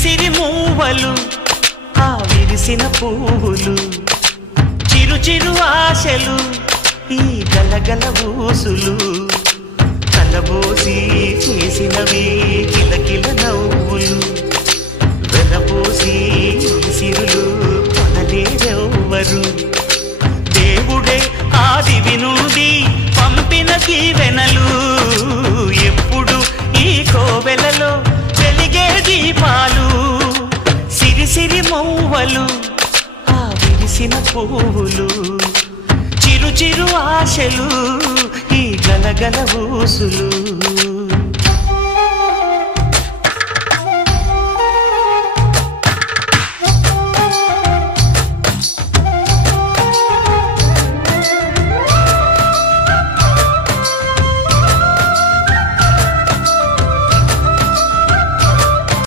సిరి మూవలు ఆ విరిసిన పువ్వులు చిరు చిరు ఆశలు ఈ గలగల ఊసులు కలబోసి చేసినవి కిలకిల నవ్వులు వెలబోసి సిరులు కొనలేరెవ్వరు దేవుడే ఆదివి నుండి పంపిన దీవెనలు ఎప్పుడు ఈ కోవెలలో వెలిగే దీపాలు సిరి సిరి మౌవలు ఆ విరిసిన పువ్వులు చిరు చిరు ఆశలు ఈ గలగల ఊసులు